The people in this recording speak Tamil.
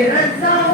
رزقنا